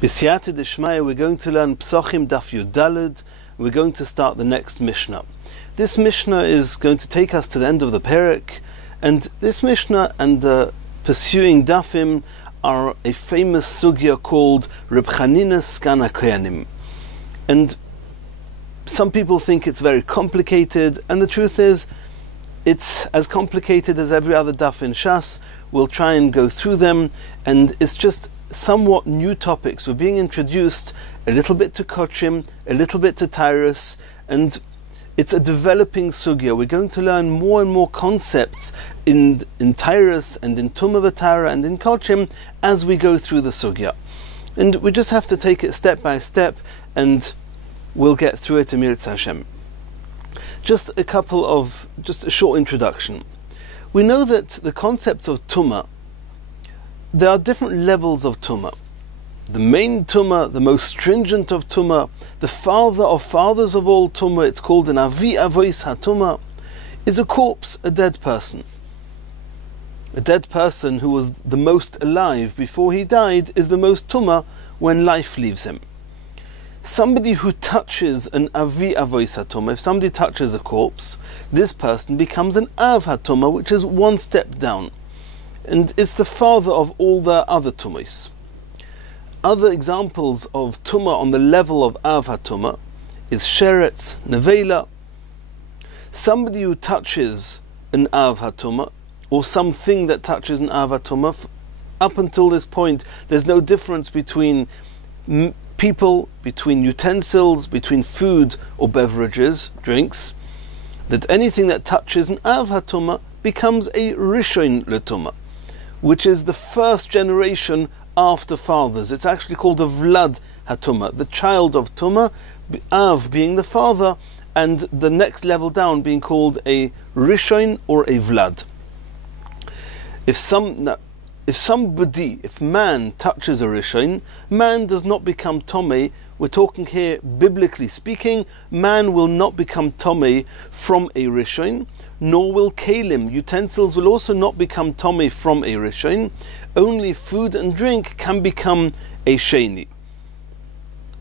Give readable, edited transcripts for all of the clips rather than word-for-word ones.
B'siyata d'shmaya, we're going to learn Pesachim Daf Yud. We're going to start the next Mishnah. This Mishnah is going to take us to the end of the Perek, and this Mishnah and the pursuing Dafim are a famous sugya called Reb Chanina Skan HaKoyanim. And some people think it's very complicated, and the truth is, it's as complicated as every other Daf in Shas. We'll try and go through them, and it's just somewhat new topics. We're being introduced a little bit to Kochim, a little bit to Tyrus, and it's a developing sugya. We're going to learn more and more concepts in Tyrus and in Tumah V'Tara and in Kochim as we go through the sugya. And we just have to take it step by step, and we'll get through it, Emir Hashem. Just a short introduction. We know that the concept of Tumah, there are different levels of Tumah. The main Tumah, the most stringent of Tumah, the father of fathers of all Tumah, it's called an Avi Avois HaTumah, is a corpse, a dead person. A dead person who was the most alive before he died is the most Tumah when life leaves him. Somebody who touches an Avi Avois HaTumah, if somebody touches a corpse, this person becomes an Av HaTumah, which is one step down. And it's the father of all the other Tumahs. Other examples of Tumah on the level of Av HaTumah is Sheretz, Nevela. Somebody who touches an Av HaTumah, or something that touches an Av HaTumah, up until this point, there's no difference between people, between utensils, between food or beverages, drinks, that anything that touches an Av HaTumah becomes a Rishon LeTumah, which is the first generation after fathers. It's actually called a Vlad HaTumah, the child of Tumah, Av being the father, and the next level down being called a Rishon or a Vlad. If man touches a Rishon, man does not become Tomei. We're talking here, biblically speaking, man will not become Tomei from a Rishon, nor will Kalim, utensils, will also not become Tomei from a Rishon. Only food and drink can become a Sheni.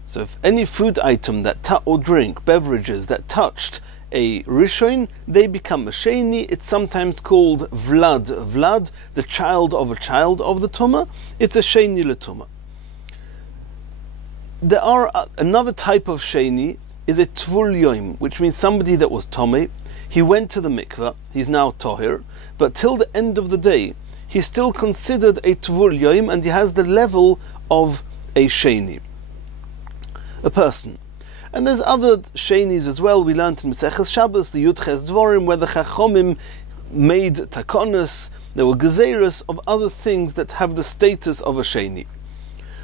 So if any food item or drink, beverages that touched a Rishon, they become a Sheni. It's sometimes called Vlad, the child of a child of the Tumah. It's a Sheni LeTumah. There are another type of Sheni, is a Tvul Yoim, which means somebody that was Tomei. He went to the mikveh, he's now Tohir, but till the end of the day, he's still considered a Tvul Yoim, and he has the level of a Sheni, a person. And there's other Shenis as well. We learned in Masechet Shabbos, the Yudches Dvorim, where the Chachomim made takonos, there were gezeros of other things that have the status of a Sheni.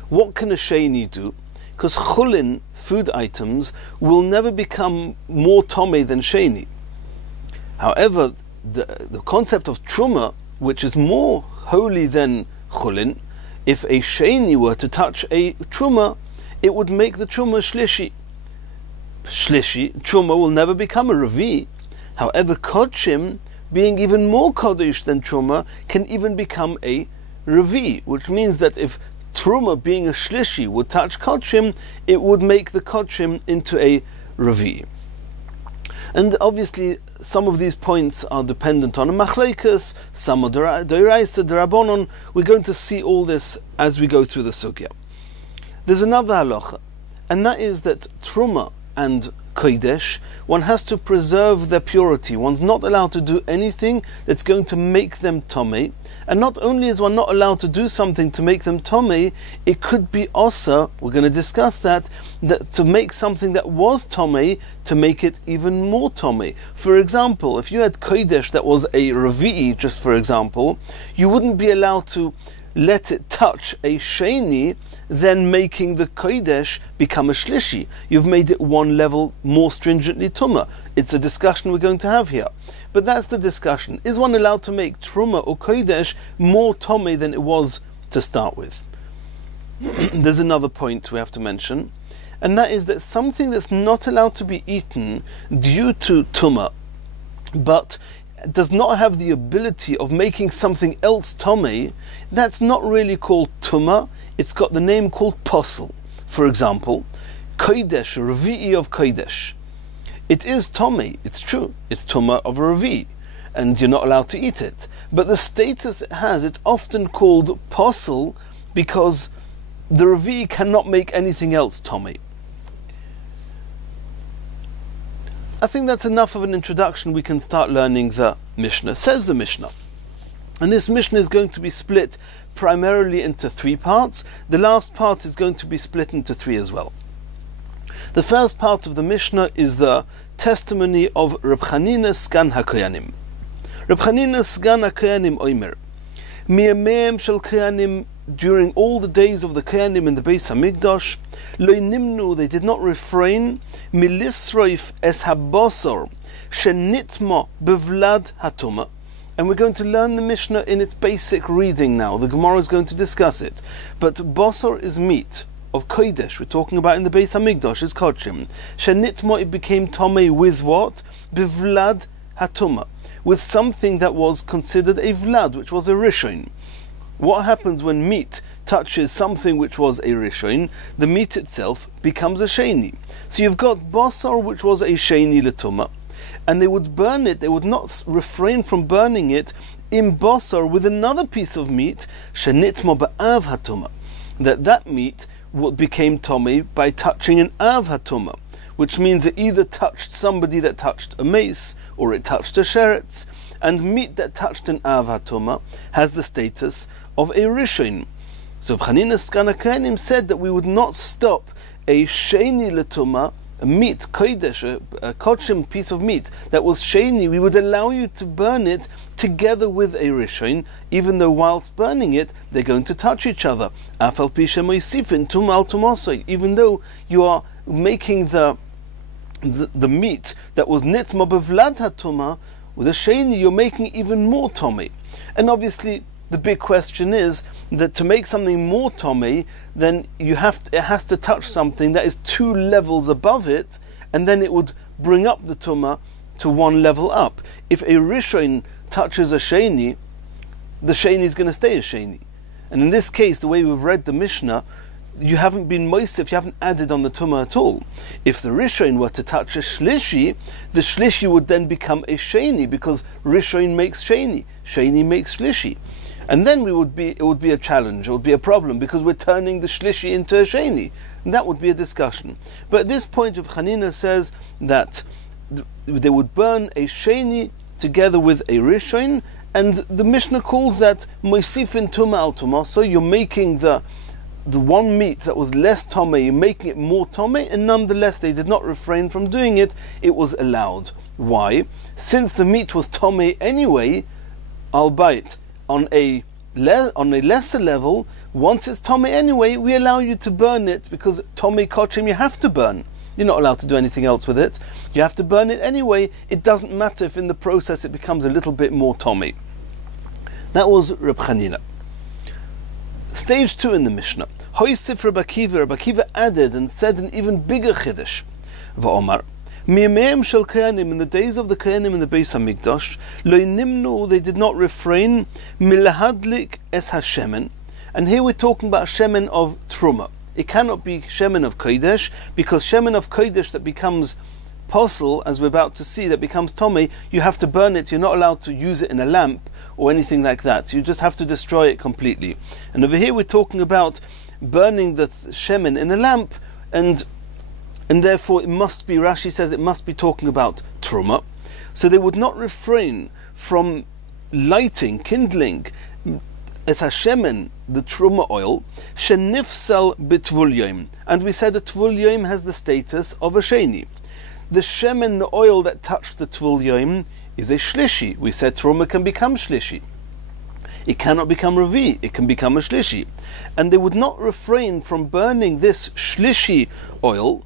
What can a Sheni do? Because chulin, food items, will never become more Tomei than Sheni. However, the concept of Truma, which is more holy than chulin, if a Sheni were to touch a Truma, it would make the Truma shlishi. Truma will never become a Revi. However, Kochim, being even more Kodesh than Truma, can even become a Revi, which means that if Truma, being a Shlishi, would touch Kochim, it would make the Kochim into a Revi. And obviously, some of these points are dependent on a Machlekes, some are Doraisa, Derabonon. We're going to see all this as we go through the Sugya. There's another halacha, and that is that Truma and Kodesh, one has to preserve their purity. One's not allowed to do anything that's going to make them Tomei. And not only is one not allowed to do something to make them Tomei, it could be also, we're going to discuss that to make something that was Tomei, to make it even more Tomei. For example, if you had Kodesh that was a Revi'i, just for example, you wouldn't be allowed to let it touch a Sheni, then making the Kodesh become a Shlishi. You've made it one level more stringently Tumah. It's a discussion we're going to have here. But that's the discussion. Is one allowed to make Truma or Kodesh more Tomei than it was to start with? There's another point we have to mention, and that is that something that's not allowed to be eaten due to Tumah, but does not have the ability of making something else Tomei, that's not really called Tumah, it's got the name called posel. For example, kodesh, a revi'i of kodesh. It is tomei, it's true, it's tumah of a revi'i, and you're not allowed to eat it. But the status it has, it's often called posel because the revi'i cannot make anything else tomei. I think that's enough of an introduction. We can start learning the Mishnah. Says the Mishnah. And this Mishnah is going to be split primarily into 3 parts. The last part is going to be split into 3 as well. The first part of the Mishnah is the testimony of Reb Chanina Sgan HaKoyanim. Reb Chanina Sgan HaKoyanim Oimer, Miyameim shel Koyanim, during all the days of the Koyanim in the Beis HaMikdash, Lo nimnu, they did not refrain, Milisroif es habosor, Shenitma bevlad hatuma. And we're going to learn the Mishnah in its basic reading now. The Gemara is going to discuss it. But bosor is meat of kodesh. We're talking about in the Beis HaMikdash is kodshim. Shenitma, it became tomei with what? Bevlad hatuma, with something that was considered a vlad, which was a rishon. What happens when meat touches something which was a rishon? The meat itself becomes a sheni. So you've got basar, which was a sheni letuma, and they would burn it. They would not refrain from burning it in basar with another piece of meat, shenitma ba'av hatuma, that meat became tomei by touching an av hatuma, which means it either touched somebody that touched a mace, or it touched a sheretz. And meat that touched an av hatuma has the status of a rishon. So Chanina Sgan HaKoyanim said that we would not stop a sheni letuma, a meat kodesh, a kodshim piece of meat that was sheni. We would allow you to burn it together with a rishon, even though whilst burning it they're going to touch each other. Afal pi shemoisifin tumal tumosoi, even though you are making the meat that was nitma bevlad hatuma with a sheni, you're making even more tomei. And obviously the big question is that to make something more tomei, then it has to touch something that is 2 levels above it, and then it would bring up the tumah to 1 level up. If a rishon touches a sheni, the sheni is going to stay a sheni. And in this case, the way we've read the Mishnah, you haven't been moisif, you haven't added on the tumah at all. If the rishon were to touch a shlishi, the shlishi would then become a sheni, because rishon makes sheni makes shlishi. And then it would be a challenge, it would be a problem, because we're turning the shlishi into a sheni. And that would be a discussion. But at this point of Chanina says that they would burn a sheni together with a rishon, and the Mishnah calls that moisifin tuma al tuma. So you're making the one meat that was less tomei, you're making it more tomei, and nonetheless they did not refrain from doing it. It was allowed. Why? Since the meat was tomei anyway, albeit on a lesser level, once it's tomei anyway, we allow you to burn it, because tomei kodshim you have to burn. You're not allowed to do anything else with it. You have to burn it anyway. It doesn't matter if in the process it becomes a little bit more tomei. That was Reb Chanina. Stage 2 in the Mishnah. Hoisif Rabbi Akiva added and said an even bigger chiddush. V'omar, Miyameim shel Koyanim, in the days of the Koyanim in the Beis HaMikdash, Lo nimnu, they did not refrain, Milahadlik es hashemen. And here we're talking about shemen of truma. It cannot be shemen of kodesh, because shemen of kodesh that becomes posel, as we're about to see, that becomes tomei, you have to burn it. You're not allowed to use it in a lamp or anything like that. You just have to destroy it completely. And over here we're talking about burning the shemen in a lamp, and therefore it must be, Rashi says it must be talking about truma. So they would not refrain from lighting, kindling as hashemen, the truma oil, shenifsal bitvul, and we said that tvul yom has the status of a sheni. The shemen, the oil that touched the tvul yom, is a shlishi. We said truma can become shlishi. It cannot become revi, it can become a shlishi. And they would not refrain from burning this shlishi oil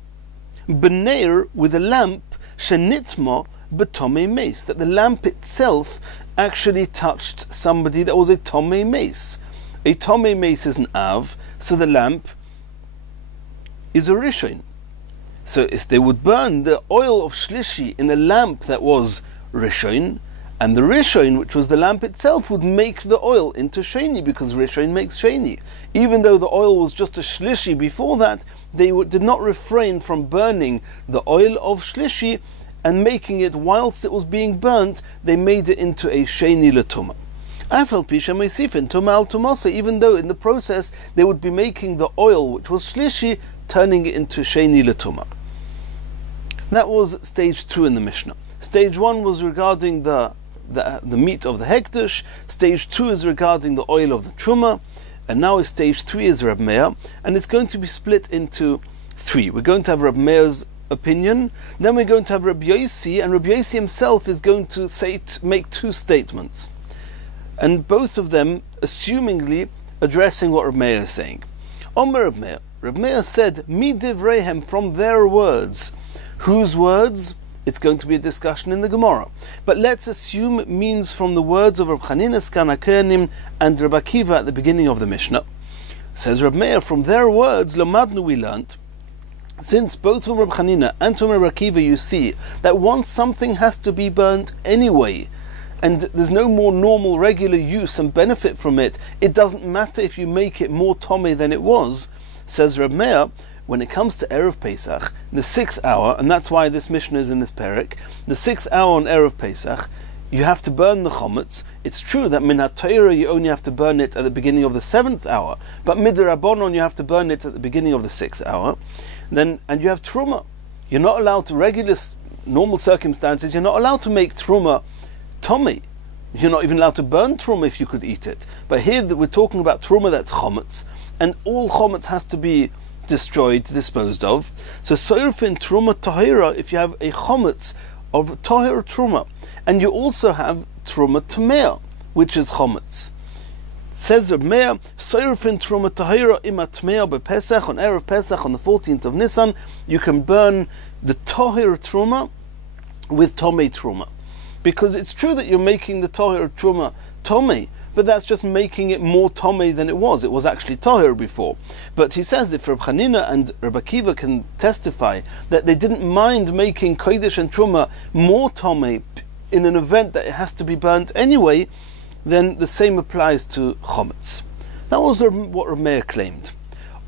b'neir, with a lamp, shenitma b'tomei mace, that the lamp itself actually touched somebody that was a tomei mace. A tomei mace is an av, so the lamp is a rishon. So they would burn the oil of shlishi in a lamp that was rishon, And the Rishon, which was the lamp itself, would make the oil into sheni, because Rishon makes sheni. Even though the oil was just a shlishi before that, they did not refrain from burning the oil of shlishi and making it whilst it was being burnt, they made it into a sheni l'tumah. Even though in the process they would be making the oil, which was shlishi, turning it into sheni l'tumah. That was stage 2 in the Mishnah. Stage 1 was regarding the meat of the hekdesh. Stage 2 is regarding the oil of the truma, and now stage 3 is Reb Meir, and it's going to be split into 3. We're going to have Reb Meir's opinion, then we're going to have Rabbi Yossi, and Rabbi Yossi himself is going to make 2 statements, and both of them assumingly addressing what Reb Meir is saying. Omer Reb Meir. Reb Meir said, "Mi divreihem," from their words. Whose words? It's going to be a discussion in the Gemara. But let's assume it means from the words of Reb Chanina Skan HaKohanim and Reb Akiva at the beginning of the Mishnah. Says Reb Meir, from their words, Lomadnu, we learnt, since both from Reb Chanina and from Reb Akiva you see that once something has to be burnt anyway, and there's no more normal regular use and benefit from it, it doesn't matter if you make it more tomei than it was. Says Reb Meir, when it comes to Erev Pesach, the 6th hour, and that's why this Mishnah is in this Perek, the 6th hour on Erev Pesach, you have to burn the chometz. It's true that min ha-Torah you only have to burn it at the beginning of the 7th hour, but mid-Rabbanon you have to burn it at the beginning of the 6th hour. And you have truma. You're not allowed to, normal circumstances, you're not allowed to make truma tomei. You're not even allowed to burn truma if you could eat it. But here we're talking about truma that's chometz, and all chometz has to be destroyed, disposed of. So soirfin truma tahira, if you have a chometz of tahir truma, and you also have truma tamea, which is chometz. Says Reb Meir, soirfin truma tahira imatmea bepesach, on Erev Pesach on the 14th of Nisan, you can burn the tahir truma with tomei truma, because it's true that you're making the tahir truma tomei, but that's just making it more tomei than it was. It was actually tahir before. But he says if Reb Chanina and Reb Akiva can testify that they didn't mind making kodesh and truma more tomei in an event that it has to be burnt anyway, then the same applies to chometz. That was what Reb Meir claimed.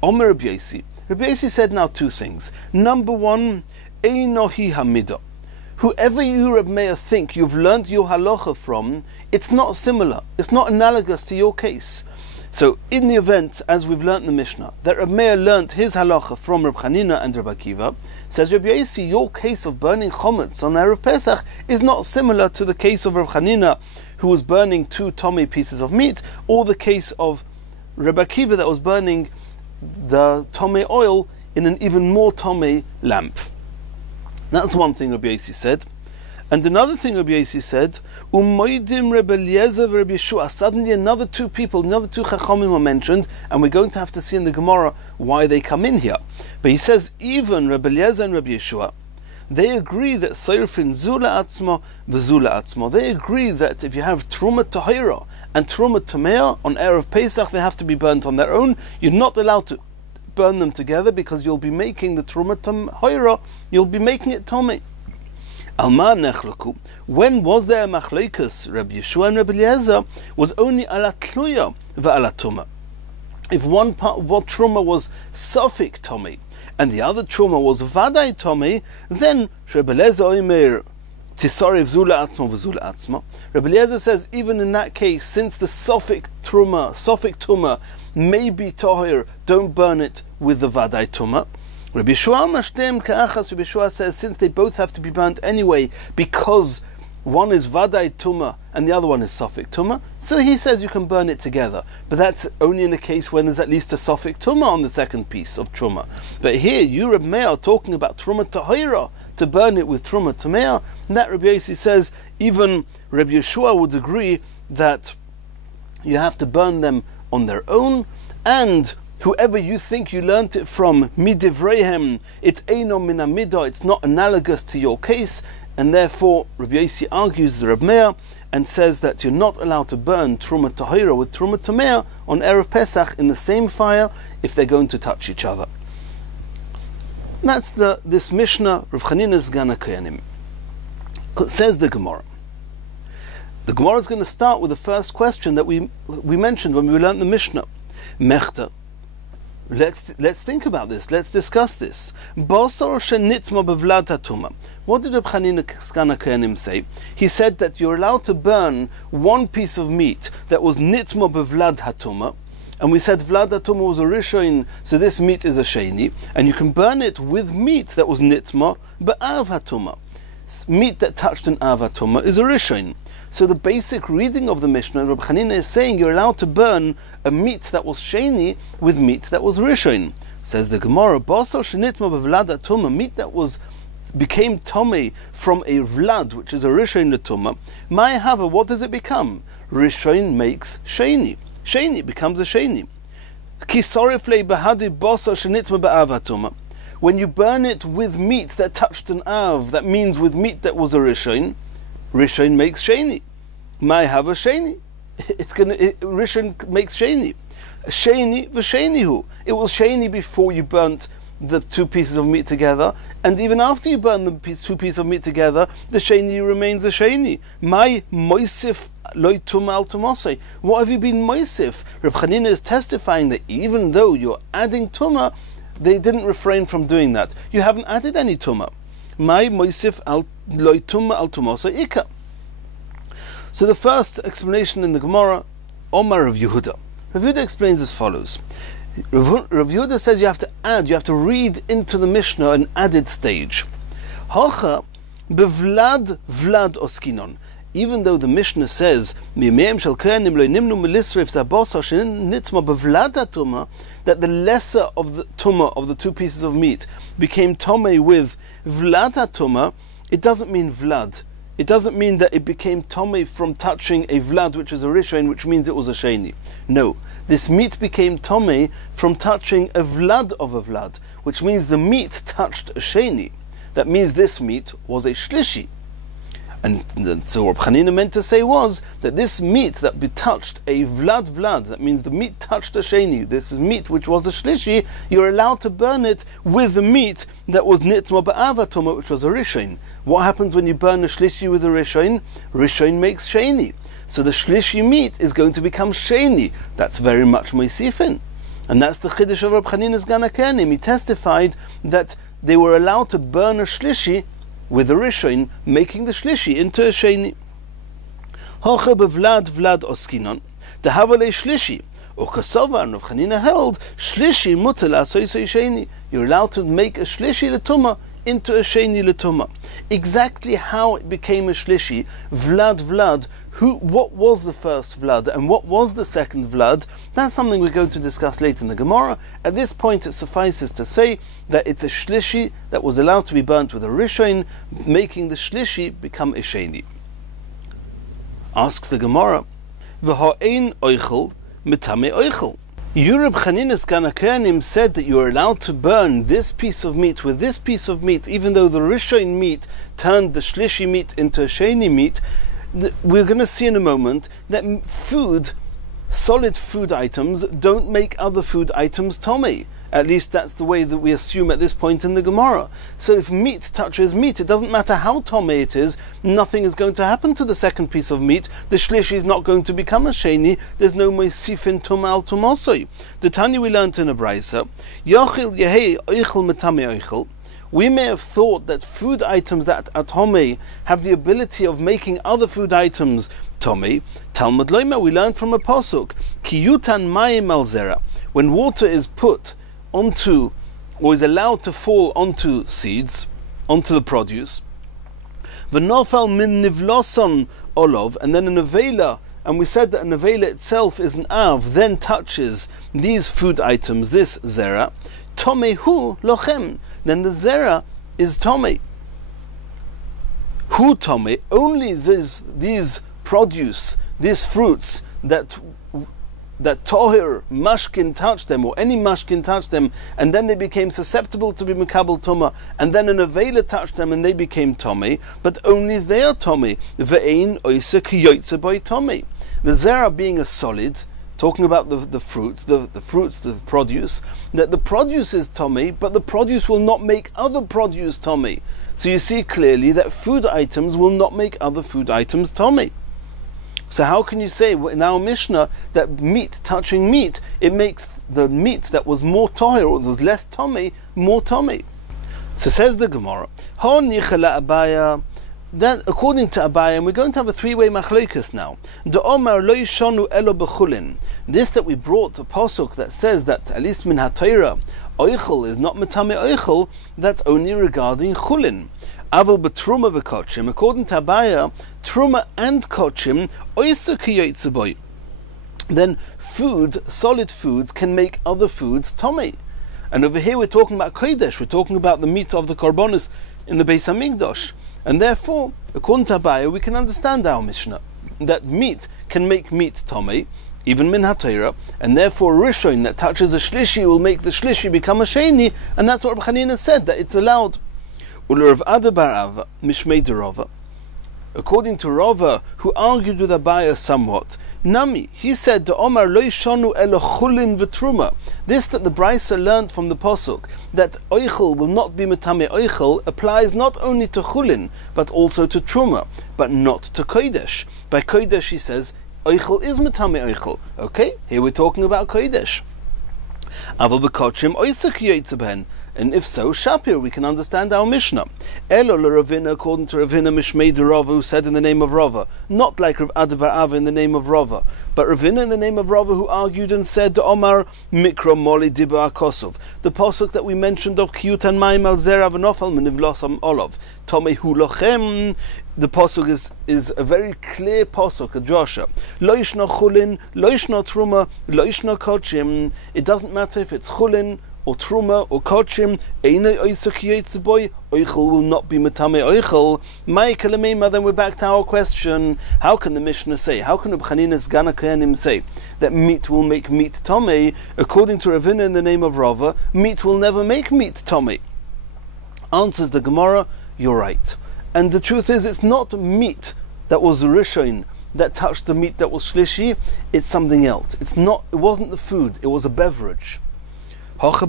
Omer Reb Yossi. Reb Yossi said now 2 things. Number 1, einohi hamidah. Whoever you, Reb Meir, think you've learnt your halacha from, it's not similar, it's not analogous to your case. So in the event, as we've learnt in the Mishnah, that Reb Meir learnt his halacha from Reb Chanina and Reb Akiva, says Reb Yossi, your case of burning chometz on Erev Pesach is not similar to the case of Reb Chanina, who was burning 2 tomei pieces of meat, or the case of Reb Akiva that was burning the tomei oil in an even more tomei lamp. That's one thing Rabbi Yossi said. And another thing Rabbi Yossi said, Umoidim Rebbe Eliezer Rebbe Yeshua. Suddenly another 2 people, another 2 chachamim are mentioned, and we're going to have to see in the Gemara why they come in here. But he says, even Rebbe Eliezer and Rebbe Yeshua, they agree that Seirfin Zula Atzma V'Zula Atzma. They agree that if you have Truma Tahira and Truma Tamea on Erev Pesach, they have to be burnt on their own. You're not allowed to burn them together because you'll be making the Truma Tahira, you'll be making it Tomei. Alma Nechlaku. When was there a Machlekes? Rabbi Yeshua and Rabbi Eliezer was only ala Tluya v'ala Tuma. If one part, what Truma was Sofik Tomei, and the other truma was vadai tomei, then Rabbi Eliezer oimer tisariv zula atzma v'zula atzma. Rabbi Eliezer says even in that case, since the sofik tuma may be tahir, don't burn it with the vadai tuma. Rabbi Yeshua mashtem ka'achas. Rabbi Yeshua says since they both have to be burnt anyway, because one is vadai tuma and the other one is sofik tuma, so he says you can burn it together. But that's only in a case when there's at least a sofik tuma on the second piece of truma. But here, you Reb Meir are talking about truma tahira, to burn it with truma tamea. And that Rabbi Yossi says even Rabbi Yeshua would agree that you have to burn them on their own. And whoever you think you learnt it from, midivreihem, it's eino min hamidah, it's not analogous to your case. And therefore, Rabbi Yossi argues the Reb Meir and says that you're not allowed to burn Truma Tahira with Truma Tamea on Erev Pesach in the same fire if they're going to touch each other. That's this Mishnah, Rav Chanina's Gan HaKohanim. Says the Gemara, The Gemara is going to start with the first question that we mentioned when we learned the Mishnah. Mechta. Let's think about this. Let's discuss this. Basar shenitma bevlad hatuma. What did Rabbi Chanina Skana Kohanim say? He said that you're allowed to burn one piece of meat that was nitma bevlad hatuma, and we said vlad hatuma was a rishon, so this meat is a sheni, and you can burn it with meat that was nitma be'av hatuma. Meat that touched an av hatuma is a rishon. So the basic reading of the Mishnah, Rabbi Chanina is saying you're allowed to burn a meat that was sheni with meat that was rishon. Says the Gemara, basar shenitma bevlad hatuma, meat that became tomei from a vlad, which is a rishon letuma. My hava, what does it become? Rishon makes sheni. Sheni becomes a sheni. Kisorif le behadi basar shenitma be'av hatuma. When you burn it with meat that touched an av, that means with meat that was a rishon. Rishon makes sheni. My have a sheni. Rishon makes sheni. Sheni v'sheni hu. It was sheni before you burnt the two pieces of meat together, and even after you burn the two pieces of meat together, the sheni remains a sheni. My moisif loitum al tumosei. What have you been moisif? Reb Chanina is testifying that even though you're adding tumah, they didn't refrain from doing that. You haven't added any tumah. My moisif al loitum al tumosei ika. So the first explanation in the Gemara, Omar Rav Yehuda. Rav Yehuda explains as follows. Rav Yehuda says you have to read into the Mishnah an added stage. Hocha bevlad vlad oskinon. Even though the Mishnah says that the lesser of the tumah of the two pieces of meat became tomei with vlad hatuma, it doesn't mean vlad. It doesn't mean that it became tomei from touching a vlad, which is a rishon, which means it was a sheni. No, this meat became tomei from touching a vlad of a vlad, which means the meat touched a sheni. That means this meat was a shlishi. And so what Chanina meant to say was that this meat that touched a vlad, that means the meat touched a sheni, this is meat which was a shlishi, you're allowed to burn it with the meat that was nitma ba'av hatuma, which was a rishon. What happens when you burn a shlishi with a rishon? Rishon makes sheni. So the shlishi meat is going to become sheni. That's very much moisifin. And that's the chiddush of Rabbi Chanina's Gana Kohanim. He testified that they were allowed to burn a shlishi with a rishon, making the shlishi into a sheni. Hocha bevlad vlad oskinon, the havale shlishi. Ukasova and Rav Chanina held shlishi mutal asoisei sheni. You're allowed to make a shlishi letuma into a sheni letuma. Exactly how it became a shlishi, vlad. What was the first vlad and what was the second vlad? That's something we're going to discuss later in the Gemara. At this point, it suffices to say that it's a shlishi that was allowed to be burnt with a rishon, making the shlishi become a sheni. Asks the Gemara, v'ha'ein oichel mitame oichel. Reb Chanina's Gana Kohanim said that you're allowed to burn this piece of meat with this piece of meat, even though the rishon meat turned the shlishi meat into a sheni meat. We're going to see in a moment that solid food items don't make other food items tomei. At least that's the way that we assume at this point in the Gemara. So if meat touches meat, it doesn't matter how tomei it is, nothing is going to happen to the second piece of meat. The shlishi is not going to become a sheni. There's no moisifin tumah al tumosoi. The Tanya we learned in a brayso, Yochil yehei oichel metame oichel. We may have thought that food items that are tomei have the ability of making other food items tomei. Talmud Loima, we learned from a pasuk, Ki yutan mayim al zera. When water is put onto, or is allowed to fall onto seeds, onto the produce, v'nofal min nivloson olov, and then a nevela, and we said that a nevela itself is an av, then touches these food items, this zera, tomei hu lochem, then the zera is tomei. Hu tomei, only these produce, these fruits that tohir mashkin touched them, or any mashkin touched them, and then they became susceptible to be mekabel tumah, and then an avela touched them and they became tomei, but only they are tomei. Ve'ein oisa kiyotze by tomei. The zera being a solid, talking about the fruits, the produce, that the produce is tomei, but the produce will not make other produce tomei. So you see clearly that food items will not make other food items tomei. So how can you say in our Mishnah that meat touching meat, it makes the meat that was more tahir or was less tummy more tummy? So says the Gemara, that according to Abaye, and we're going to have a three-way machlokas now. This that we brought a pasuk that says that at least min haTorah oichel is not metame oichel, that's only regarding chulin. Aval betruma v'kochim, according to Abaye, truma and kochim oiser kiyotzuboy. Then food, solid foods, can make other foods tummy. And over here we're talking about kodesh, we're talking about the meat of the korbanos in the Beis Hamikdash. And therefore, according to Abaye, we can understand our Mishnah, that meat can make meat tummy, even min haTorah, and therefore rishon that touches a shlishi will make the shlishi become a sheni, and that's what Rabbi Chanina said, that it's allowed. Ulurav Adabar Mishmei de Rava. According to Rava, who argued with Abaye somewhat, Nami, he said, "De Omar lo yishanu elo chulin v'truma." This that the Brisa learned from the pasuk that oichel will not be metame oichel applies not only to chulin but also to truma, but not to kodesh. By kodesh, he says, oichel is metame oichel. Okay, here we're talking about kodesh. Aval b'kochim oiser kiyotzuben. And if so, Shapir, we can understand our Mishnah. Elo l'Ravina, according to Ravina Mishmei de Rava, who said in the name of Rava, not like Rav Adabar Ava in the name of Rava, but Ravina in the name of Rava, who argued and said, Omar Mikra Moli Diba Akosov, the pasuk that we mentioned of Kiyut and Maim al Zera v'Nofal Menivlosam Olav, Tomehu Lochem. The pasuk is a very clear pasuk, a drasha. Lo yishna chulin, lo yishna truma, lo yishna kochim. It doesn't matter if it's chulin or truma or kochim. Einay oiser kiyotzuboy, oichel will not be metame oichel. Mai kalamema. Then we're back to our question: how can the Mishnah say? How can Rabbi Chanina's Gana Kohanim say that meat will make meat tomei? According to Ravina in the name of Rava, meat will never make meat tomei. Answers the Gemara: you're right. And the truth is, it's not meat that was rishon that touched the meat that was shlishi. It's something else. It wasn't the food. It was a beverage. With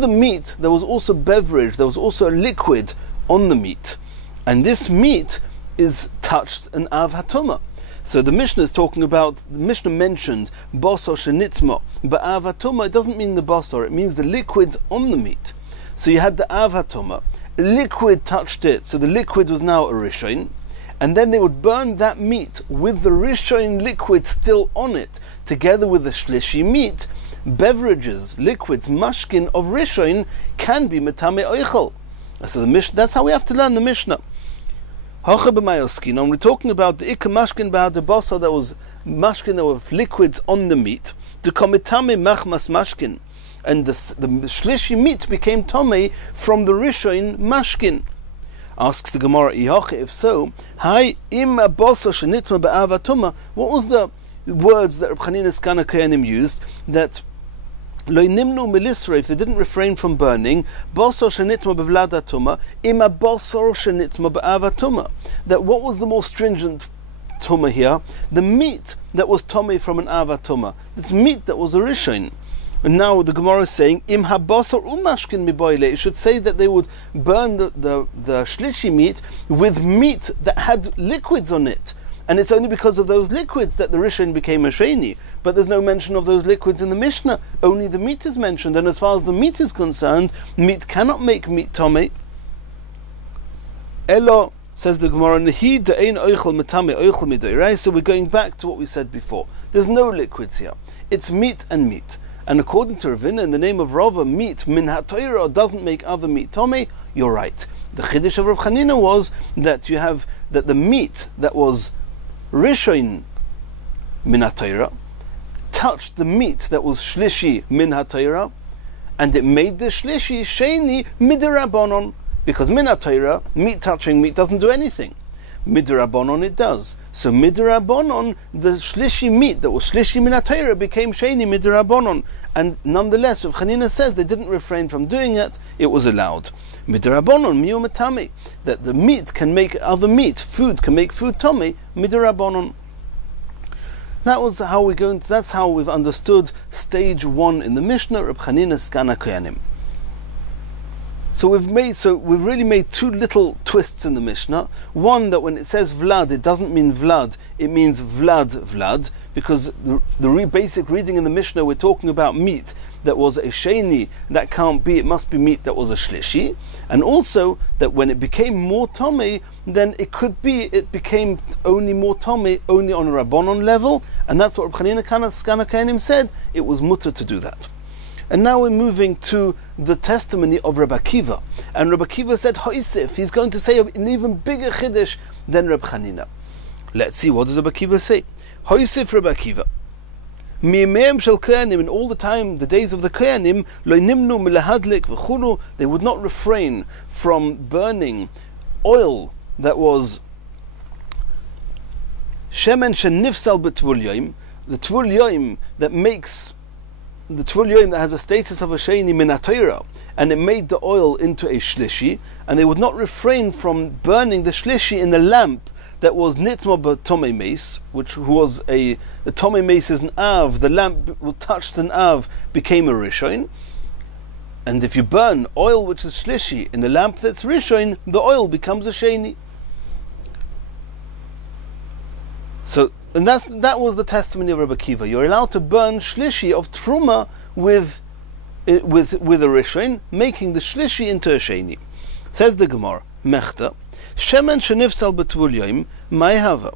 the meat, there was also beverage. There was also a liquid on the meat, and this meat is touched an av hatoma. So the Mishnah is talking about, the Mishnah mentioned basar shenitma, but av hatoma, it doesn't mean the basar. It means the liquids on the meat. So you had the av hatoma, liquid touched it, so the liquid was now a rishon, and then they would burn that meat with the rishon liquid still on it, together with the shlishi meat. Beverages, liquids, mashkin of rishon can be metame oichel. So that's how we have to learn the Mishnah. We're talking about the ikka mashkin b'had basar, that was mashkin, that were liquids on the meat, to komitame machmas mashkin. And the shlishi meat became tomei from the rishon mashkin. Asks the Gemara, if so, hi im basar shenitma be'avatuma. What was the words that Reb Chanina's Gana Kohanim used, that lo nimnu milisra, if they didn't refrain from burning, basar shenitma bevladatuma im basar shenitma be'avatuma. That what was the more stringent tuma here? The meat that was tomei from an avatuma. This meat that was a rishon. And now the Gemara is saying, Im habasar umashkin miboile. It should say that they would burn the shlishi meat with meat that had liquids on it. And it's only because of those liquids that the rishon became a sheni. But there's no mention of those liquids in the Mishnah. Only the meat is mentioned. And as far as the meat is concerned, meat cannot make meat tomei. Elo, says the Gemara, Nehi de'ein oichel metame oichel midei. So we're going back to what we said before. There's no liquids here. It's meat and meat. And according to Ravina, in the name of Rava, meat min haTorah doesn't make other meat tomei. You're right. The chiddush of Rav Chanina was that you have that the meat that was rishon min haTorah touched the meat that was shlishi min haTorah, and it made the shlishi sheni midirabonon, because min haTorah, meat touching meat, doesn't do anything. Midirabonon it does. So midirabonon, the shlishi meat that was shlishi min haTorah became sheni midirabonon, and nonetheless, Rav Chanina says they didn't refrain from doing it; it was allowed. Midirabonon miu matami, that the meat can make other meat, food can make food tomei. Midirabonon. That's how we've understood stage 1 in the Mishnah, Reb Chanina's Gana Kohanim. So we've really made two little twists in the Mishnah. One, that when it says Vlad, it doesn't mean Vlad, it means Vlad, because the basic reading in the Mishnah, we're talking about meat that was a sheni. That can't be, it must be meat that was a shlishi. And also, that when it became more tomei, then it became only more tomei, only on a Rabbanon level, and that's what Reb Chanina Skana Kohanim said, it was mutter to do that. And now we're moving to the testimony of Rabbi Akiva. And Rabbi Akiva said, Hoisif, he's going to say an even bigger chiddush than Reb Chanina. Let's see, what does Rabbi Akiva say? Hoisif Rabbi Akiva. Mi'emeim shel Kohanim, in all the time, the days of the Kohanim, lo nimnu milahadlik v'chulu, they would not refrain from burning oil that was shemen shenifsal b'tvul yoim, the tvul yoim that makes the tvul yoim that has a status of a sheni min HaTorah, and it made the oil into a shlishi, and they would not refrain from burning the shlishi in the lamp that was nitma b'tomei meis, which was the tomei meis is an av, the lamp touched an av, became a rishon, and if you burn oil which is shlishi in the lamp that's rishon, the oil becomes a sheni. So, and that was the testimony of Rabbi Akiva. You're allowed to burn shlishi of truma with a rishon, making the shlishi into a sheni. Says the Gemara, Mechta, shemen shenifsal b'tvul yoim, mai hava.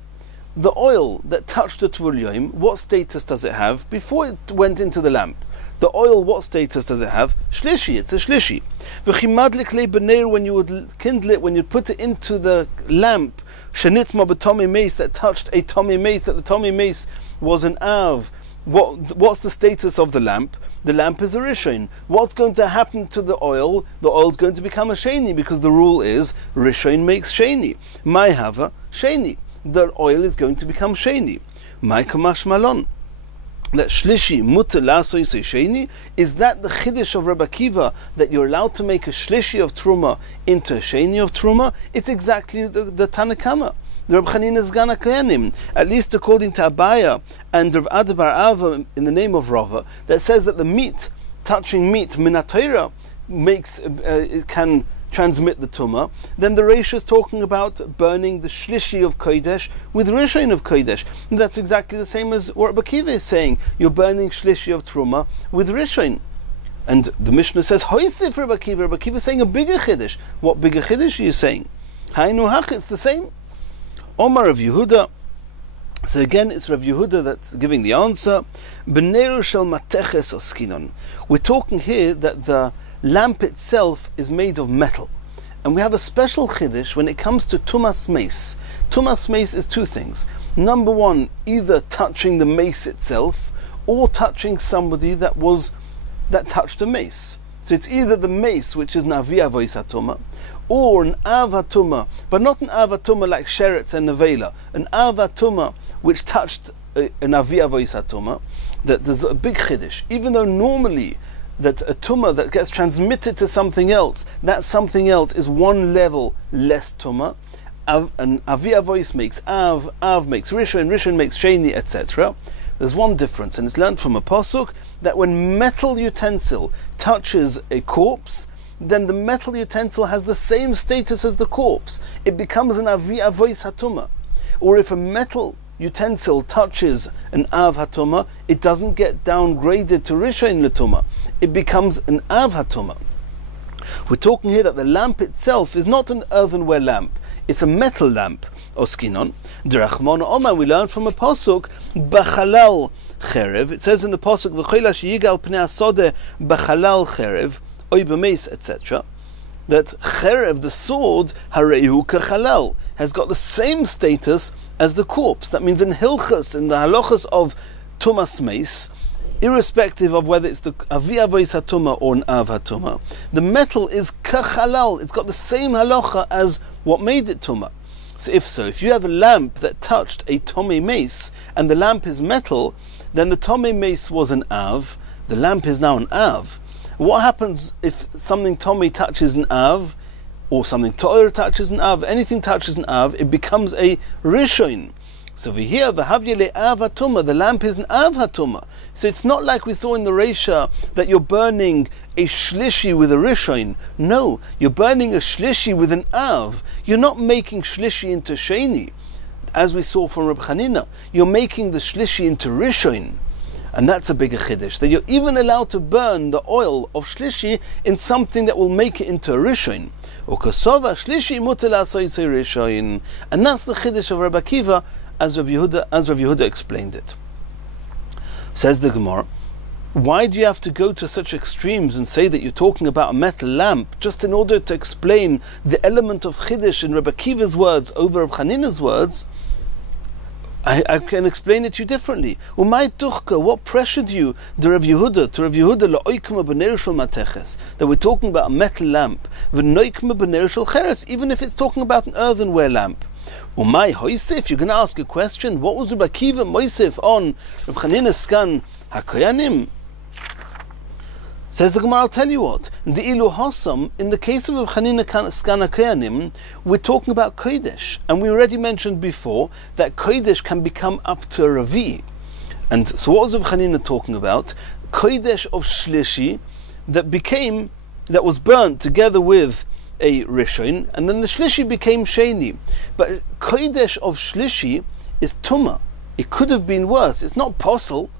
The oil that touched the tvul yoim, what status does it have before it went into the lamp? The oil, what status does it have? Shlishi, it's a shlishi. V'chimadlik le b'neir, when you would kindle it, when you put it into the lamp, shenitma b'tomei meis, that touched a tomei meis, that the tomei meis was an av. What's the status of the lamp? The lamp is a rishon. What's going to happen to the oil? The oil's going to become a sheni, because the rule is rishon makes sheni. Mai hava sheni. The oil is going to become sheni. Mai kamash malon. That shlishi mutter lasoy sheni, is that the chiddush of Rabbi Akiva, that you're allowed to make a shlishi of truma into a sheni of truma? It's exactly the Tanakama, the Reb Chanina Zgana Kohanim, at least according to Abaya and Rav Ada bar Ava in the name of Rava, that says that the meat, touching meat min HaTorah, it can transmit the tumah. Then the Reish is talking about burning the shlishi of kodesh with rishon of kodesh. And that's exactly the same as what Rabbi Akiva is saying. You're burning shlishi of truma with rishon. And the Mishnah says, Hoisif Rabbi Akiva. Rabbi Akiva is saying a bigger chiddush. What bigger chiddush are you saying? Hainu hach, it's the same. Omar of Yehuda. So again, it's Rav Yehuda that's giving the answer. B'neiru shel mateches oskinon. We're talking here that the lamp itself is made of metal. And we have a special chiddush when it comes to tumas meis. Tumas meis is two things. Number one, either touching the mace itself, or touching somebody that touched a mace. So it's either the mace, which is navi avois hatuma, or an av hatuma, but not an av hatuma like sheretz and nevela. An av hatuma which touched an avi avois hatuma. That there's a big chiddush. Even though normally that a tumah that gets transmitted to something else, that something else is one level less tumah. An avi avois makes av makes rishon makes sheni, etc. There's one difference, and it's learned from a pasuk that when metal utensil touches a corpse, then the metal utensil has the same status as the corpse. It becomes an avi avois hatuma. Or if a metal utensil touches an av hatuma, it doesn't get downgraded to rishon latuma. It becomes an av hatuma. We're talking here that the lamp itself is not an earthenware lamp; it's a metal lamp. Oskinon, derachmon omar. We learn from a pasuk b'chalal cherev. It says in the pasuk v'chola sheyigal pnei asodeh b'chalal cherev oy b'meis, etc. That cherev, the sword, harehu kachalal, has got the same status as the corpse. That means in hilchas, in the halachas of tumas meis, irrespective of whether it's the avi avois hatuma or an av hatuma, the metal is kachalal. It's got the same halacha as what made it tuma. So if you have a lamp that touched a tomei meis, and the lamp is metal, then the tomei meis was an av, the lamp is now an av. What happens if something tomei touches an av, or something to'or touches an av, anything touches an av, it becomes a rishon. So over here, v'havye le'av hatuma, the lamp is an av hatuma. So it's not like we saw in the Reisha that you're burning a shlishi with a rishon. No, you're burning a shlishi with an av. You're not making shlishi into sheni, as we saw from Reb Chanina. You're making the shlishi into rishon. And that's a bigger chiddush, that you're even allowed to burn the oil of shlishi in something that will make it into a rishon. And that's the chiddush of Rabbi Akiva, as Rabbi Yehuda explained it. Says the Gemara, why do you have to go to such extremes and say that you're talking about a metal lamp just in order to explain the element of chiddush in Rabbi Akiva's words over Reb Chanina's words? I can explain it to you differently. What pressured you, to Rav Yehuda, that we're talking about a metal lamp, even if it's talking about an earthenware lamp? If you're going to ask a question, what was Rabbi Akiva Moisef on Reb Chanina's skan HaKoyanim? Says the Gemara, I'll tell you what. In the case of Reb Chanina skan HaKoyanim, we're talking about Kodesh. And we already mentioned before that Kodesh can become up to a Ravi. And so what was Reb Chanina talking about? Kodesh of Shlishi that was burnt together with a Rishon, and then the Shlishi became Sheni. But Kodesh of Shlishi is Tumah. It could have been worse. It's not Posel.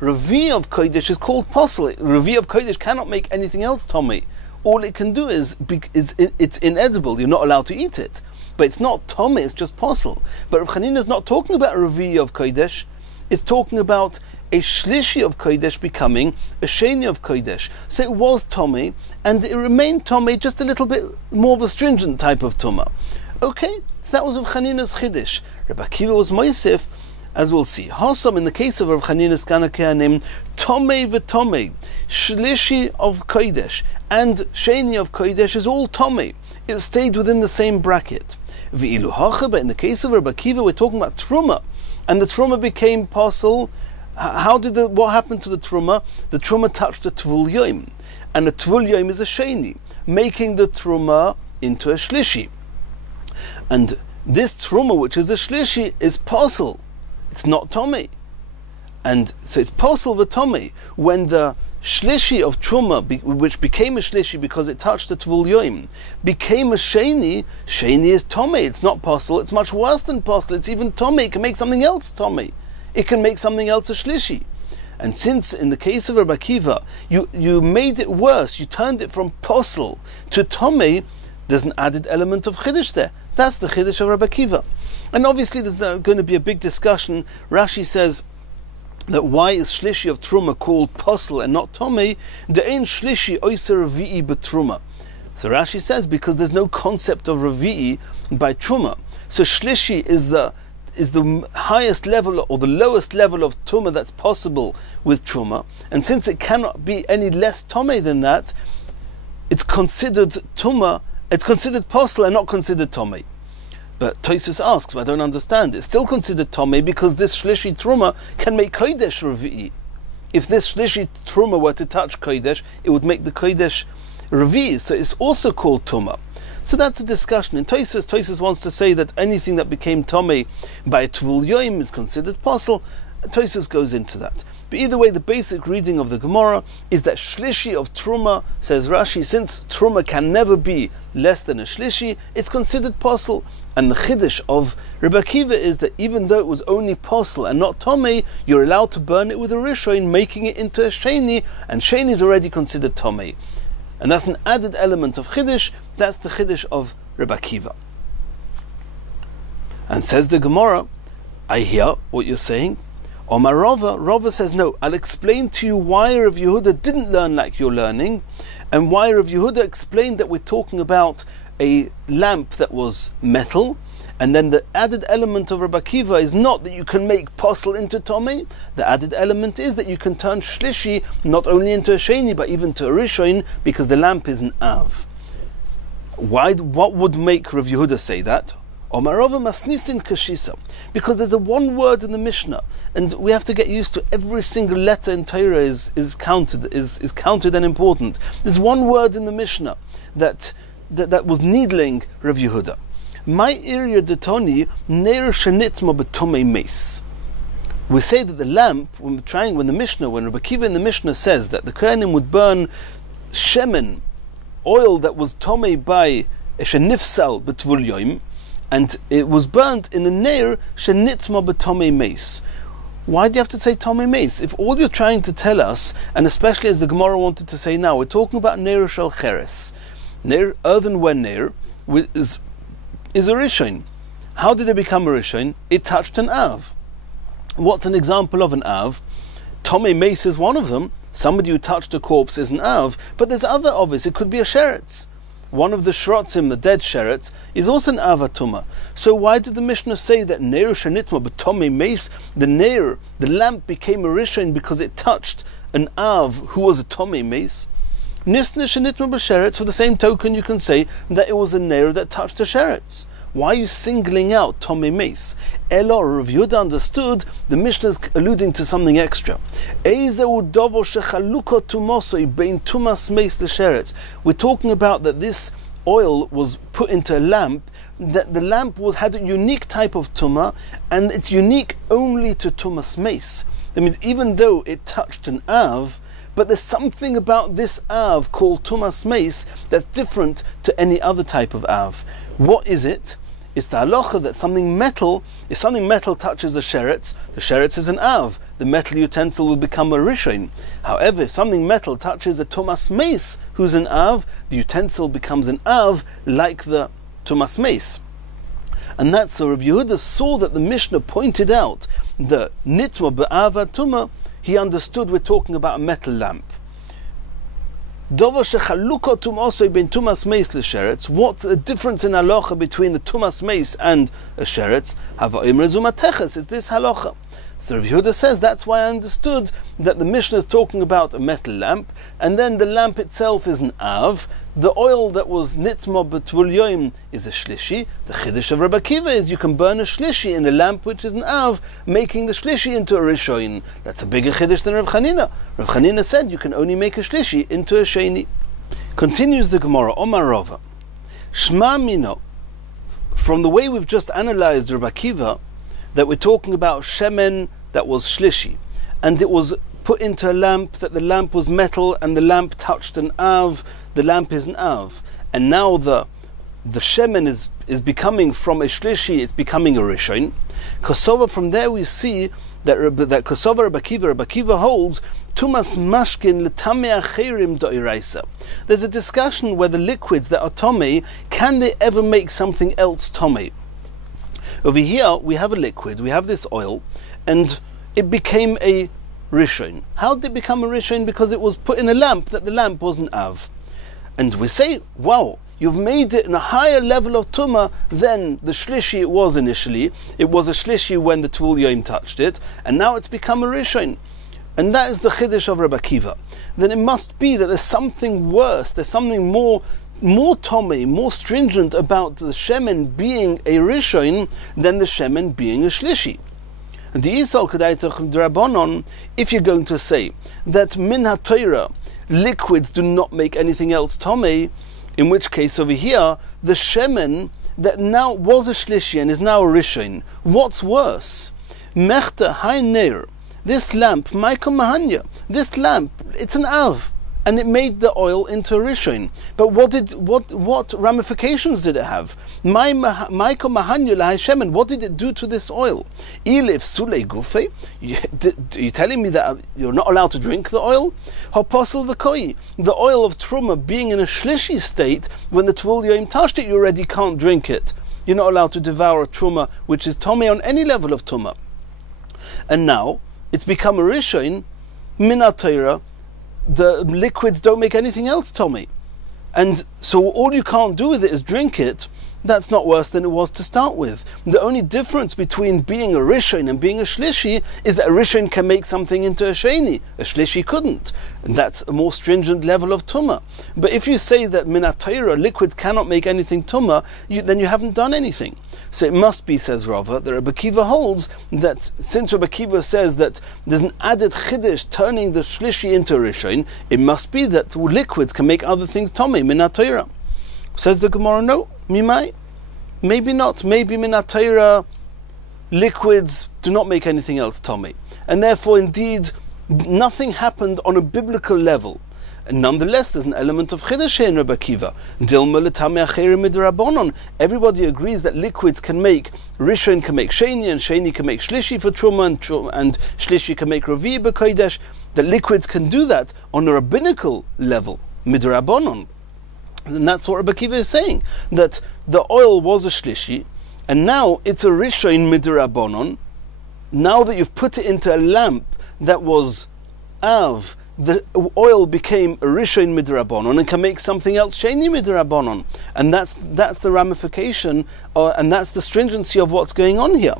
Ravi of Kodesh is called Posel. Ravi of Kodesh cannot make anything else Tomei. All it can do is it's inedible. You're not allowed to eat it. But it's not Tomei, it's just Posel. But Rav Chanina is not talking about a Ravi of Kodesh. It's talking about a Shlishi of Kodesh becoming a Sheni of Kodesh. So it was Tomei, and it remained Tomei, just a little bit more of a stringent type of Tumah. Okay, so that was Rav Chanina's Chiddush. Rabbi Akiva was Moisef, as we'll see. Hossam, in the case of Rav Chanina's skan HaKoyanim, Tomei v'Tomei, Shlishi of Kodesh and Sheni of Kodesh is all Tomei. It stayed within the same bracket. V'ilu hacha, but in the case of Rabbi Akiva, we're talking about Truma, and the Truma became Posel. What happened to the Truma? The Truma touched the Tvul Yom, and the Tvul Yom is a Sheni, making the Truma into a Shlishi. And this Truma, which is a Shlishi, is Posel. It's not Tomei. And so it's Posel v'Tomei. When the Shlishi of Truma, which became a Shlishi because it touched the Tvul Yom, became a Sheni, Sheni is Tomei. It's not Posel. It's much worse than Posel. It's even Tomei. It can make something else Tomei. It can make something else a Shlishi. And since in the case of Rabbi Akiva, you made it worse, you turned it from Posel to Tomei, there's an added element of Chiddush there. That's the Chiddush of Rabbi Akiva. And obviously there's going to be a big discussion. Rashi says that why is Shlishi of Truma called Posel and not Tomei? De'ein Shlishi oiser Ravi'i b'Truma. So Rashi says because there's no concept of Ravi'i by Truma. So Shlishi is the highest level or the lowest level of Tumah that's possible with Truma. And since it cannot be any less Tomei than that, it's considered Tumah, it's considered Posel and not considered Tomei. But Tosfos asks, I don't understand. It's still considered Tomei because this Shlishi Truma can make Kodesh Ravi'i. If this Shlishi Truma were to touch Kodesh, it would make the Kodesh Ravi'i. So it's also called Tumah. So that's a discussion. In Tosfos wants to say that anything that became Tomei by a Tvul Yom is considered Posel. Tosfos goes into that. But either way, the basic reading of the Gemara is that Shlishi of Truma, says Rashi, since Truma can never be less than a Shlishi, it's considered Posel. And the Chiddush of Rabbi Akiva is that even though it was only Posel and not Tomei, you're allowed to burn it with a Rishon, making it into a Sheni, and Sheni is already considered Tomei. And that's an added element of Chiddush. That's the Chiddush of Rabbi Akiva. And says the Gemara, I hear what you're saying. Omar Rava says, no, I'll explain to you why Rav Yehuda didn't learn like you're learning, and why Rav Yehuda explained that we're talking about a lamp that was metal, and then the added element of Rabbi Akiva is not that you can make Posel into Tomei. The added element is that you can turn Shlishi not only into a Sheni, but even to a Rishon, because the lamp is an Av. What would make Rav Yehuda say that? Because there's a one word in the Mishnah, and we have to get used to every single letter in Torah is counted and important. There's one word in the Mishnah that was needling Rav Yehuda. My area detoni neir shenitma betome meis. We say that the lamp, when the Mishnah, when Rabbi Akiva in the Mishnah says that the Kohanim would burn shemen, oil that was tomei by a shenifsal betvul yoim, and it was burnt in a neir shenitma betome meis. Why do you have to say tomei meis? If all you're trying to tell us, and especially as the Gemara wanted to say now, we're talking about neir shel cheres, neir, earthenware neir, is a rishon. How did it become a rishon? It touched an av. What's an example of an av? Tomei meis is one of them. Somebody who touched a corpse is an av, but there's other obvious. It could be a sheretz. One of the shrotzim, the dead sheretz, is also an avatuma. So why did the Mishnah say that neir shenitma b'tomei meis, the neir, the lamp became a rishon because it touched an av who was a tomei meis? Nisne shenitma b'sheretz, for the same token you can say that it was a neir that touched a sheretz. Why are you singling out tomei meis? Elo, Rav Yehuda understood the Mishnah is alluding to something extra. We're talking about that this oil was put into a lamp, that the lamp had a unique type of tumah, and it's unique only to tumas meis. That means even though it touched an av, but there's something about this av called tumas meis that's different to any other type of av. What is it? It's the halacha that something metal, if something metal touches the sheretz is an av. The metal utensil will become a rishon. However, if something metal touches a tumas meis, who's an av, the utensil becomes an av like the tumas meis. And that's so Rav Yehuda saw that the Mishnah pointed out the nitma be'ava tuma. He understood we're talking about a metal lamp. What's the difference in halacha between the tumas meis and a sheretz? It's this halacha. So Rav Yehuda says that's why I understood that the Mishnah is talking about a metal lamp, and then the lamp itself is an av. The oil that was nitma b'tvul yoim is a shlishi. The chiddush of Rabbi Akiva is you can burn a shlishi in a lamp which is an av, making the shlishi into a rishon. That's a bigger chiddush than Rav Chanina. Rav Chanina said you can only make a shlishi into a sheni. Continues the Gemara, Omar Rava, Shma mino. From the way we've just analyzed Rabbi Akiva, that we're talking about shemen that was shlishi, and it was put into a lamp, that the lamp was metal, and the lamp touched an av, the lamp is an av. And now the shemen is becoming from a shlishi, it's becoming a rishon. Kosova, from there we see that Kosova Rabbi Akiva holds tumas mashkin l'tamei acherim do'iraisa. There's a discussion whether liquids that are tomei, can they ever make something else tomei? Over here we have a liquid, we have this oil, and it became a rishon. How did it become a rishon? Because it was put in a lamp, that the lamp wasn't av. And we say, wow, you've made it in a higher level of tumah than the shlishi it was initially. It was a shlishi when the tvul yoim touched it, and now it's become a rishon. And that is the chiddush of Rabbi Akiva. Then it must be that there's something worse, there's something more tomei, more stringent about the shemen being a rishon than the shemen being a shlishi. And the Yisrael Kedaitach Drabonon, if you're going to say that min ha-Torah, liquids do not make anything else tomei, in which case over here, the shemen that now was a shlishi and is now a rishon, what's worse? Mechta hai neir, this lamp, Maikom Mahanya, this lamp, it's an av, and it made the oil into a rishon. But what ramifications did it have? Maikom Mahanya lahai shemen, what did it do to this oil? Ilif sulei gufe, are you telling me that you're not allowed to drink the oil? Haposel v'koi, the oil of truma being in a shlishi state, when the tvul yoim touched it, you already can't drink it. You're not allowed to devour a truma which is tomei on any level of tumah. And now it's become a rishon, min ha-Torah, the liquids don't make anything else tomei. And so all you can't do with it is drink it. That's not worse than it was to start with. The only difference between being a rishon and being a shlishi is that a rishon can make something into a sheni. A shlishi couldn't. And that's a more stringent level of tumah. But if you say that min ha-Torah, liquids cannot make anything tumah, then you haven't done anything. So it must be, says Rava, that Rabbi Akiva holds that since Rabbi Akiva says that there's an added chiddush turning the shlishi into a rishon, it must be that liquids can make other things tomei min ha-Torah. Says the Gemara, no, mimai. Maybe not. Maybe Minat Torah liquids do not make anything else tummy, and therefore indeed nothing happened on a biblical level. And nonetheless, there's an element of chiddush in Rabbi Akiva. Dilma l'tamei acherim midrabanon. Everybody agrees that liquids can make rishon, can make sheni, and sheni can make shlishi for truma, and shlishi can make ravi b'kodesh. That liquids can do that on a rabbinical level, midrabanon. And that's what Rabbi Akiva is saying, that the oil was a shlishi, and now it's a rishon midrabanon. Now that you've put it into a lamp that was av, the oil became a rishon midrabanon and can make something else sheni midrabanon, and that's the ramification, and that's the stringency of what's going on here.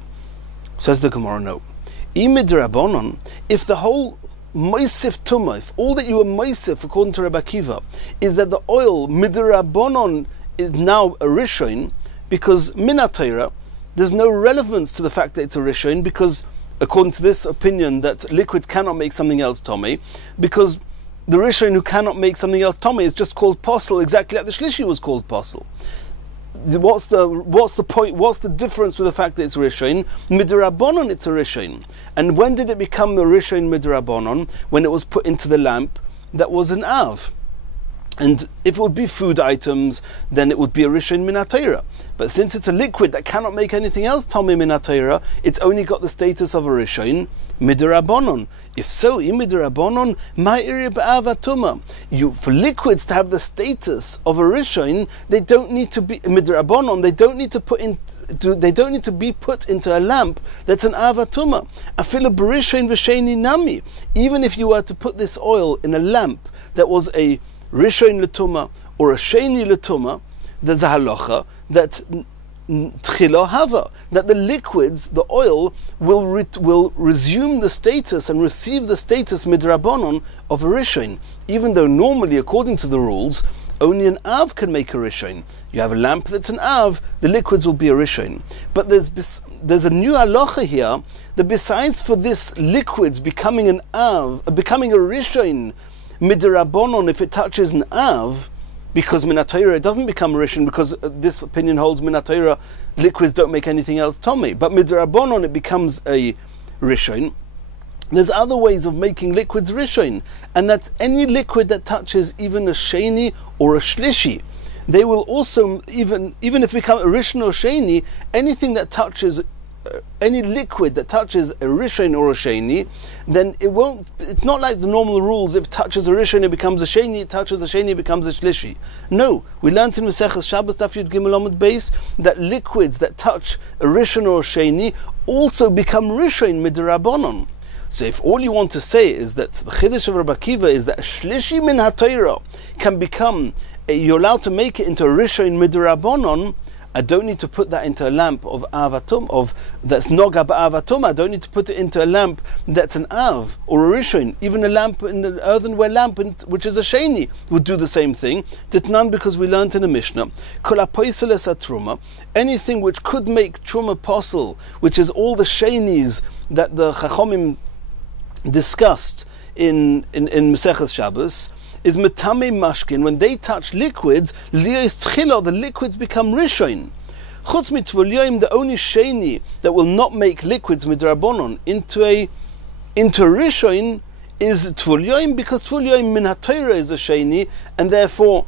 Says the Gemara, no. Midrabanon, if the whole moisif tumah, if all that you are moisif according to Rabbi Akiva is that the oil midrabanon is now a rishon, because Minat Torah, there's no relevance to the fact that it's a rishon, because according to this opinion that liquids cannot make something else tomei, because the rishon who cannot make something else tomei is just called posel, exactly like the shlishi was called posel. What's the point? What's the difference with the fact that it's rishon? Midrabanon, it's a rishon. And when did it become the rishon midrabanon? When it was put into the lamp that was an av. And if it would be food items, then it would be a rishon Minat Torah. But since it's a liquid that cannot make anything else tomei Minat Torah, it's only got the status of a rishon midrabanon. If so, midrabanon ma'iri ba'avatuma. For liquids to have the status of a rishon, they don't need to be midrabanon. They don't need to They don't need to be put into a lamp that's an avatuma. Afilu b'rishon v'sheni nami. Even if you were to put this oil in a lamp that was a rishon l'tuma or a sheni l'tuma, there's a halacha that tchila hava, that the liquids, the oil, will resume the status and receive the status midrabanon of a rishon, even though normally, according to the rules, only an av can make a rishon. You have a lamp that's an av, the liquids will be a rishon. But there's a new halacha here, that besides for this liquids becoming an av, becoming a rishon midrabanon if it touches an av, because Minat Torah it doesn't become a rishon, because this opinion holds Minat Torah liquids don't make anything else tomei, but midrabanon it becomes a rishon. There's other ways of making liquids rishon, and that's any liquid that touches even a sheni or a shlishi. They will also, even if it becomes a rishon or sheni, anything that touches any liquid that touches a rishon or a sheni, then it won't. It's not like the normal rules. If it touches a rishon, it becomes a sheni. It touches a sheni, it becomes a shlishi. No, we learned in Masechet Shabbos Daf Yud Amud Beis that liquids that touch a rishon or a sheni also become rishon midrabanon. So if all you want to say is that the chiddush of Rabbi Akiva is that a shlishi min haTorah can become, you're allowed to make it into a rishon midrabanon, I don't need to put that into a lamp of avatum, that's noga ba'avatum. I don't need to put it into a lamp that's an av or a rishon. Even a lamp in an earthenware lamp, which is a sheni, would do the same thing. Ditnan, because we learned in a Mishnah, kol hapoiseles truma, anything which could make truma posel, which is all the shenis that the Chachomim discussed in Masechet Shabbos, is metame mashkin. When they touch liquids, liyos tchila, the liquids become rishon. Chutz mitvul, the only sheni that will not make liquids midrabanon into rishon is tvul, because tvul min haTorah is a sheni, and therefore,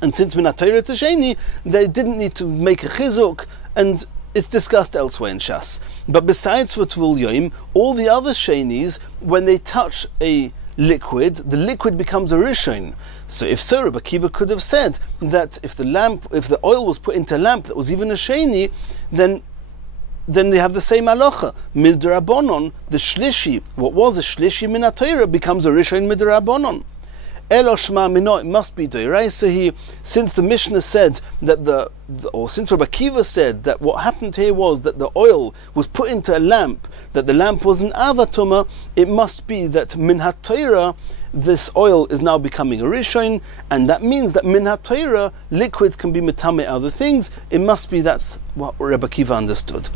and since min haTorah it's a sheni, they didn't need to make a chizuk, and it's discussed elsewhere in Shas. But besides for tvul, all the other shenis, when they touch a liquid, the liquid becomes a rishon. So if so, Rabbi Akiva could have said that if the oil was put into a lamp that was even a sheni, then they have the same halacha. Midrabanon, the shlishi, what was a shlishi min haTorah, becomes a rishon midrabanon. Eloshma mino, it must be doiraisa. Since the Mishnah said that since Rabbi Akiva said that what happened here was that the oil was put into a lamp, that the lamp was an avatuma, it must be that min haTorah, this oil is now becoming a rishon, and that means that min haTorah liquids can be metame other things. It must be that's what Rabbi Akiva understood,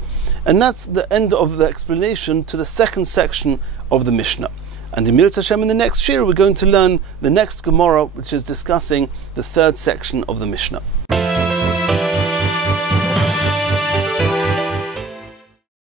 and that's the end of the explanation to the second section of the Mishnah. And in Mirat Hashem, in the next shiur, we're going to learn the next Gemara, which is discussing the third section of the Mishnah.